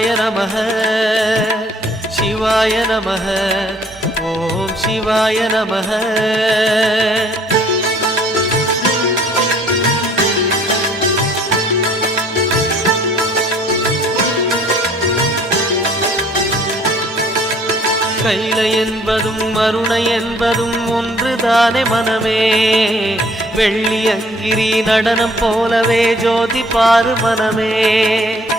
சிவாய நமக. சிவாய நமக. ஓம் சிவாய நமக. கைல என்பதும் மருணை என்பதும் ஒன்றுதானே மனமே. வெள்ளி அங்கிரி நடனம் போலவே ஜோதி பாரு மனமே.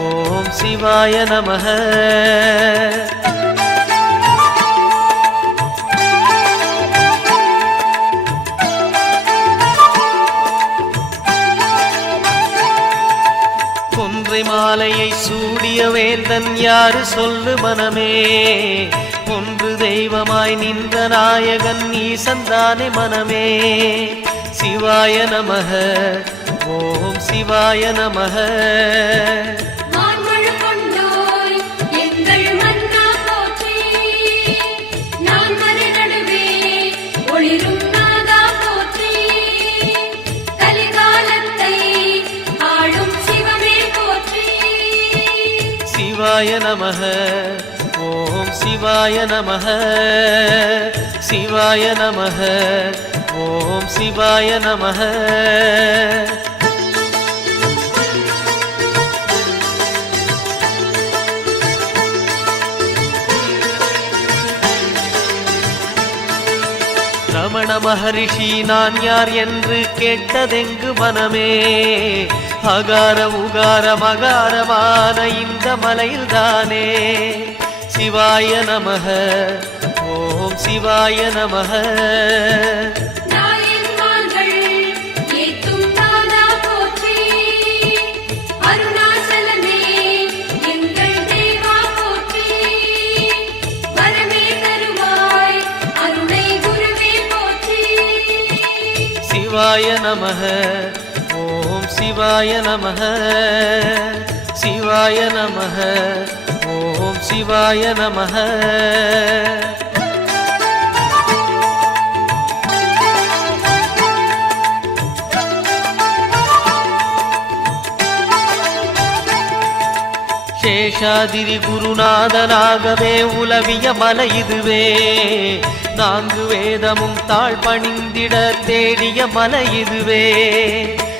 ஓம் சிவாய நமக. கொன்றை மாலையை சூடிய வேந்தன் யாரு சொல்லு மனமே? ஒன்று தெய்வமாய் நின்ற நாயகன் ஈசந்தானே மனமே? சிவாய நமக ஓம் சிவாய நமக. சிவாய நமக. ஓம் சிவாய நமக. சிவாய நமக. ஓம் சிவாய நமக. ரமண மகரிஷி நான் யார் என்று கேட்டதெங்கு மனமே? அகார உகார மகாரமான இந்த மலையில்தானே. சிவாய நமக ஓம் சிவாய நமக. சிவாய நமக சிவாய நமக. சிவாய நமக. ஓம் சிவாய நமக. சேஷாதிரி குருநாதனாகவே உலவிய மலை இதுவே. நான்கு வேதமும் தாழ் பணிந்திட தேடிய மலை இதுவே.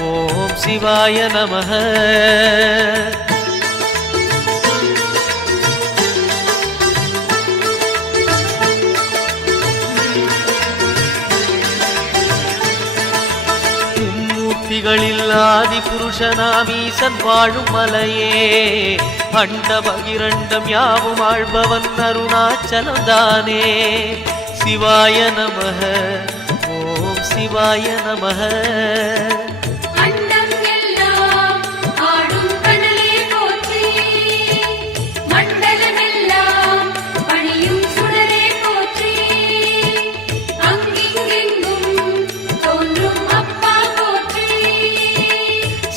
ஓம் சிவாய நம மும்மூர்த்திகளில் ஆதி புருஷனாமீசன் வாழும் மலையே. அண்ட பகிரண்டம் யாவும் ஆழ்பவன் அருணாச்சலந்தானே சிவாய நமக. ஓம் சிவாய நமக.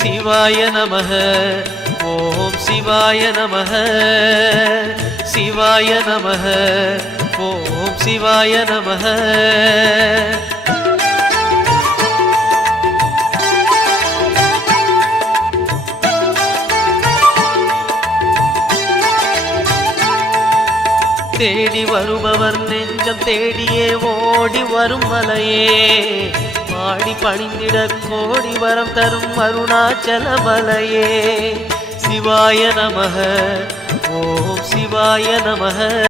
சிவாய நமக. ஓம் சிவாய நமக. சிவாய நமக. ஓம் சிவாய நமக. தேடி வருபவர் நெஞ்சம் தேடியே ஓடி வரும் மலையே. பாடி பணிந்திட கோடி வரம் தரும் அருணாச்சல மலையே சிவாய நமக. ஓம் சிவாய நமக.